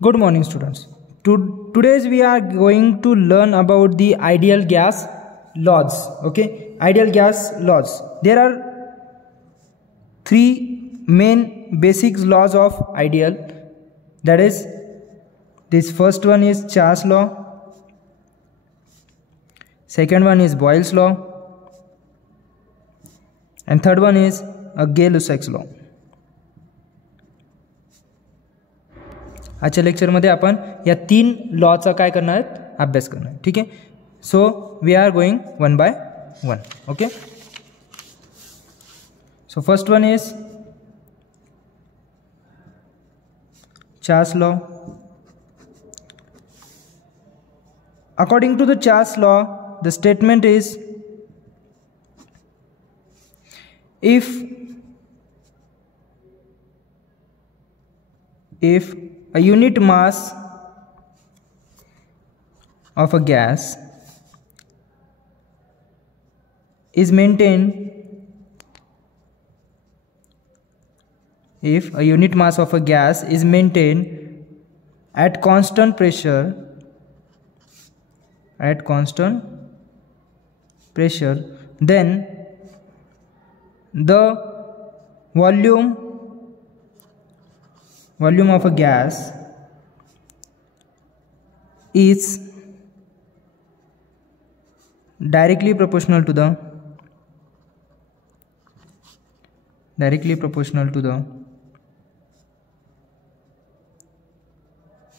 Good morning, students. Today's we are going to learn about the ideal gas laws. Okay, ideal gas laws. There are three main basic laws of ideal. That is, this first one is Charles law. Second one is Boyle's law, and third one is Gay-Lussac's law. आजच्या लेक्चरमध्ये आपण या तीन लॉचा काय करणार आहेत, अभ्यास करणार. ठीक आहे. So we are going one by one. Okay. So first one is Charles law. According to the Charles law, the statement is, if a unit mass of a gas is maintained, if a unit mass of a gas is maintained at constant pressure, then the volume of a gas is directly proportional to the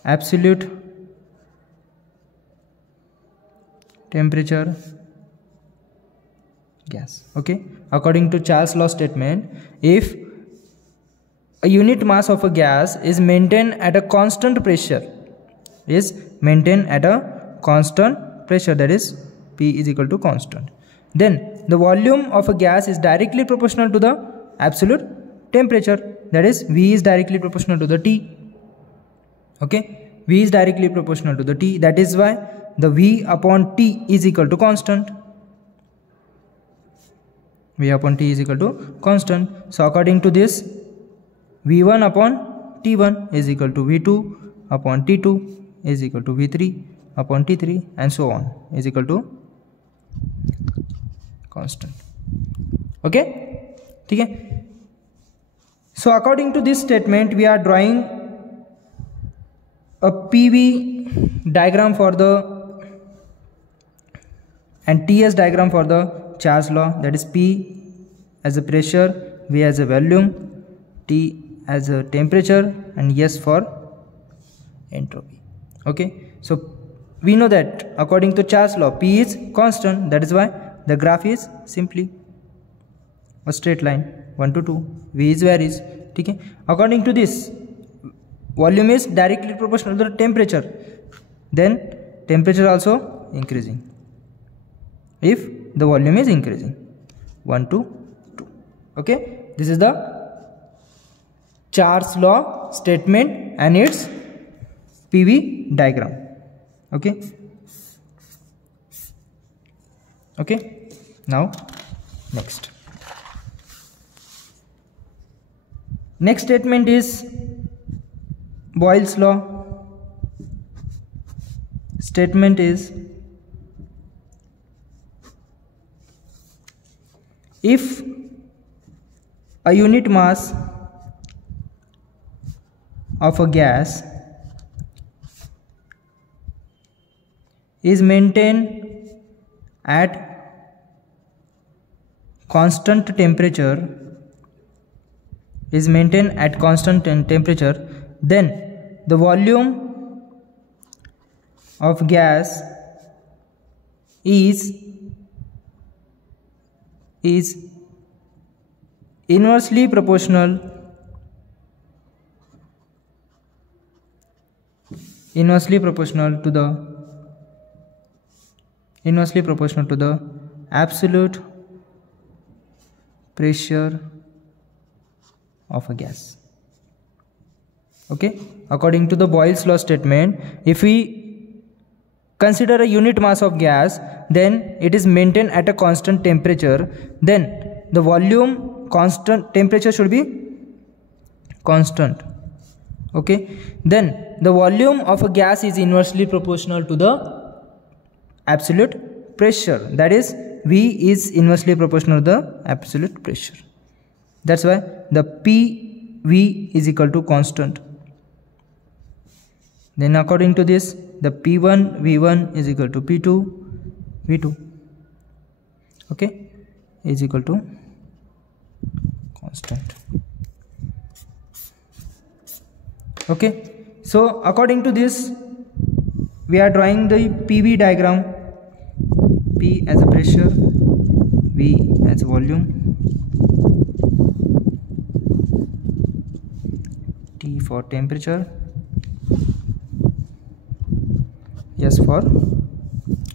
absolute temperature gas. Okay. According to Charles law statement, if a unit mass of a gas is maintained at a constant pressure, that is P is equal to constant, then the volume of a gas is directly proportional to the absolute temperature, that is V is directly proportional to the T. Okay, V is directly proportional to the T. That is why the V upon T is equal to constant. V upon T is equal to constant. So according to this, V1 upon T1 is equal to V2 upon T2 is equal to V3 upon T3, and so on, is equal to constant. Okay, ठीक है. So according to this statement, we are drawing a PV diagram for the and TS diagram for the Charles law. That is P as a pressure, V as a volume, T as a temperature, and S for entropy. Okay, so we know that according to Charles law, P is constant. That is why the graph is simply a straight line, 1 to 2. V is varies. ठीक है. According to this, volume is directly proportional to the temperature, then temperature also increasing if the volume is increasing, 1 to 2. Okay, this is the Charles law statement and its PV diagram. Okay. Okay, now next statement is Boyle's law. Statement is, if a unit mass of a gas is maintained at constant temperature, then the volume of gas is inversely proportional to the absolute pressure of a gas. Okay, according to the Boyle's law statement, if we consider a unit mass of gas, then it is maintained at a constant temperature, then the volume constant, temperature should be constant, Okay, then the volume of a gas is inversely proportional to the absolute pressure, that is V is inversely proportional to the absolute pressure. That's why the PV is equal to constant. Then according to this, the P1 V1 is equal to P2 V2, okay, is equal to constant. Okay, so according to this, we are drawing the PV diagram. P as a pressure, V as a volume, T for temperature, S for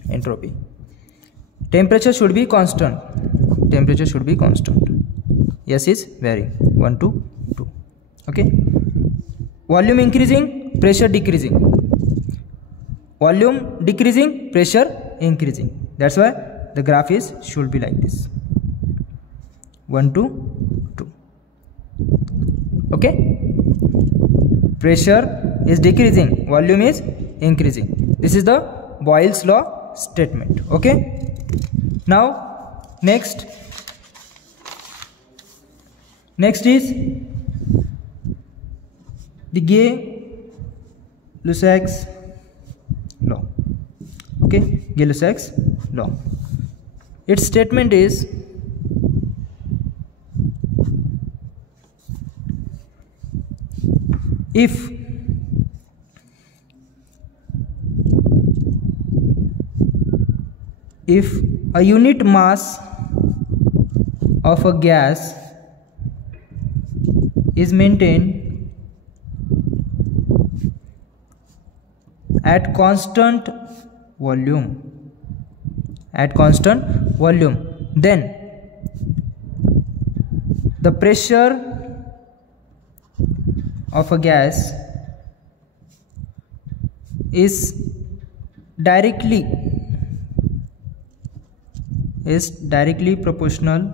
entropy. Temperature should be constant. Temperature should be constant. S is varying 1 to 2. Okay. Volume increasing, pressure decreasing. Volume decreasing, pressure increasing. That's why the graph should be like this. 1 to 2. Okay. Pressure is decreasing, volume is increasing. This is the Boyle's law statement. Okay. Now next is the Gay-Lussac's law. Okay, Gay-Lussac's law. Its statement is if a unit mass of a gas is maintained at constant volume, then the pressure of a gas is directly proportional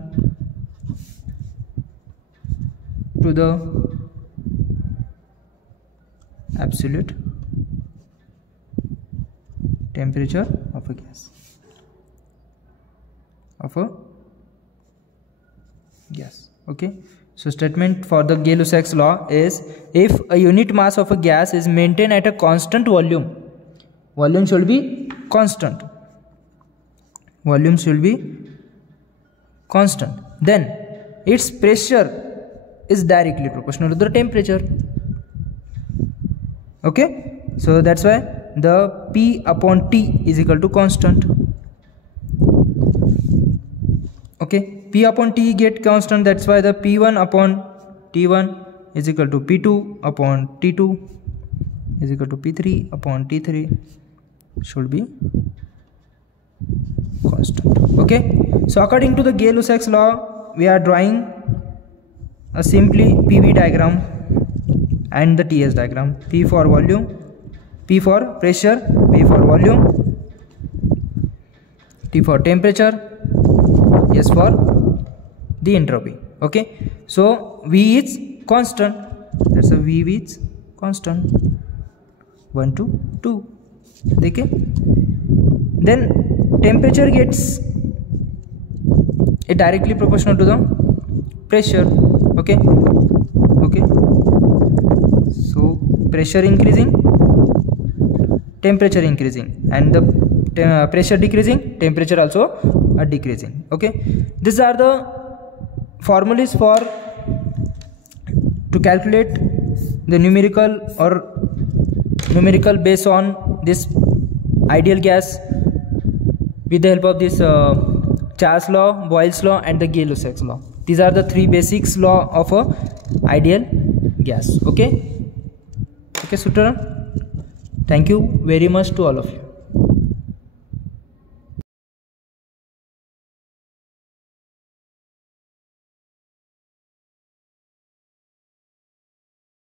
to the absolute temperature of a gas. Okay, so statement for the Gay-Lussac's law is if a unit mass of a gas is maintained at a constant volume should be constant, then its pressure is directly proportional to the temperature. Okay, so that's why the P upon T is equal to constant. Okay, P upon T get constant, that's why the P1 upon T1 is equal to P2 upon T2 is equal to P3 upon T3 should be constant. Okay, so according to the Gay-Lussac's law, we are drawing a simply PV diagram and the TS diagram. P for volume, P for pressure, V for volume, T for temperature, S for the entropy. Okay, so V is constant, that's a V is constant 1 to 2. Okay, then temperature gets it directly proportional to the pressure. Okay, so pressure increasing, temperature increasing, and the pressure decreasing, temperature also decreasing. Okay, these are the formulas for to calculate the numerical based on this ideal gas with the help of this Charles law, Boyle's law, and the Gay-Lussac's law. These are the three basics law of a ideal gas. Okay, student, thank you very much to all of you.